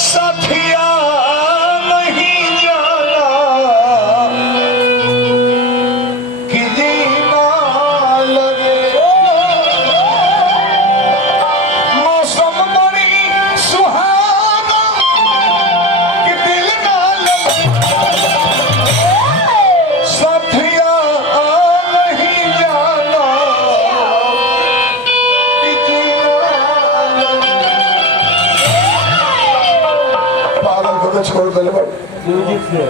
साथिया नहीं जाना कि जीना लगे। मौसम बड़ी सुहाना कि दिल ना लगे। साथिया नहीं जाना कि जीना लगे। पागल को तो छोड़ दे बड़े म्यूजिक से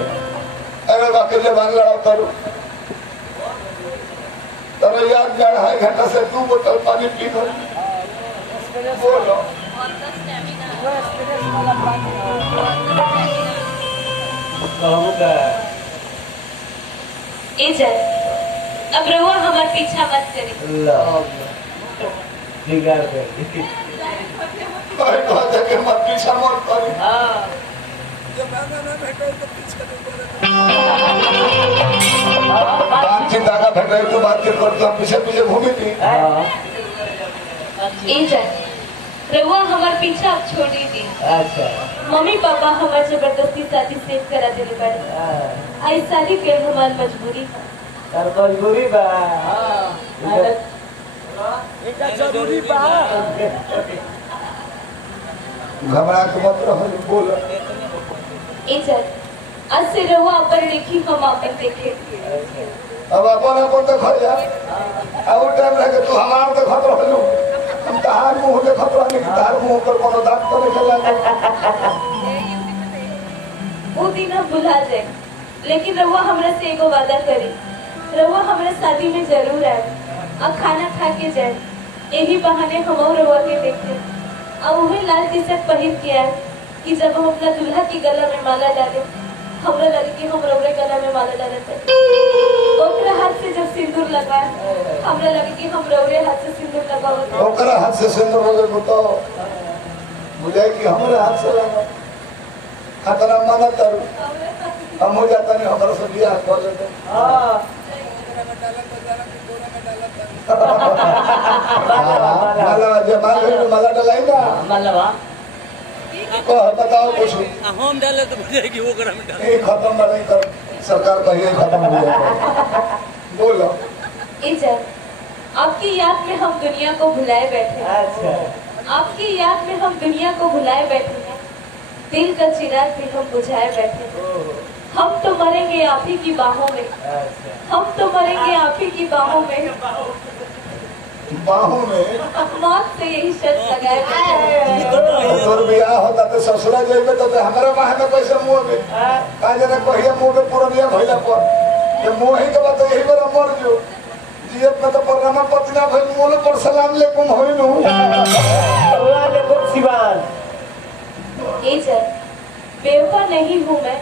अगर बाकी जबान लड़ा करो तेरा याद 2.5 घंटा से 2 बोतल पानी पी कर बोलो। अब रहुआ हमार पीछा मत करी। भाई बात है कि मत पीछा मत करी। बातचीत आगा भेट रही तो बातचीत करते हम पीछे पीछे घूमी थी। रहुआ हमार पीछा अब छोड़ दी। अच्छा मम्मी पापा हमार जबरदस्ती शादी सेट करा देने पड़े। आई शादी के हमार मजबूरी है। तर मजबूरी बा एका जरूरी बा। घबरा के मत रहो बोलो। आज से रहुआ अपन देखी हम अपन देखे। अब अपन अपन देखो यार अब टाइम रह के तू हमार देखत रहलू हम तहार मुंह देखत रहनी कि तहार मुंह पर कोनो दांत तो नहीं चला। वो दिन हम भुला जाए लेकिन रहुआ हमरा से एगो वादा करी। रहुआ हमरा शादी में जरूर आए और खाना खा के जाए। यही बहाने हम रहुआ के देखे और वही लाल टी शर्ट पहन के आए कि जब हम अपना दूल्हा की गला में माला डाले हमरा लगे कि हम रौरे गला में माला डाले थे। ओकरा हाथ से जब सिंदूर लगाए हमरा लगे कि हम रौरे हाथ से सिंदूर लगावत। ओकरा हाथ से सिंदूर हो गए बताओ मुझे कि हमारे हाथ से लगा खतरा माना तारू हम हो जाता नहीं हमारा से बियाह कर लेते। माला जब माला डलाएगा मलवा को बताओ कुछ हम डाले तो बुझेगी वो करा में डाले ये खत्म नहीं कर सरकार कहिए खत्म हो जाए। बोलो आपकी याद में हम दुनिया को भुलाए बैठे। अच्छा आपकी याद में हम दुनिया को भुलाए बैठे हैं। दिल का चिराग भी हम बुझाए बैठे हैं। हम तो मरेंगे आप ही की बाहों में। हम तो मरेंगे आप ही की बाहों में। बाहों में मौत से यही शर्त लगाए बैठे हैं। तोर बियाह होता तो ससुरा जाइबे तो हमारे माह में कैसे मुंह में का जना कहिया मुंह में पुरनिया भइला पर ये मुंह ही के बात यही बार मर जो जियत में तो परनामा पतिना भइल मुंह पर सलाम अलैकुम होइनु वालेकुम सिवान। बेवफा नहीं हूँ मैं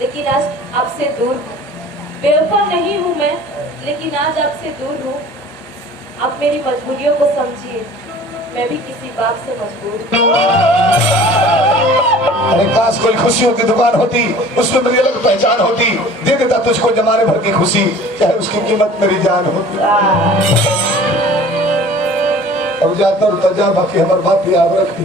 लेकिन आज आपसे दूर हूँ। बेवफा नहीं हूँ मैं लेकिन आज आपसे दूर हूँ। आप मेरी मजबूरियों को समझिए मैं भी किसी बात से मजबूर हूँ। अरे काश कोई खुशियों की दुकान होती उसमें मेरी अलग पहचान होती दे देता तुझको जमाने भर की खुशी चाहे उसकी कीमत मेरी जान होती। अब जाता जा बाकी हमारी बात याद रखती।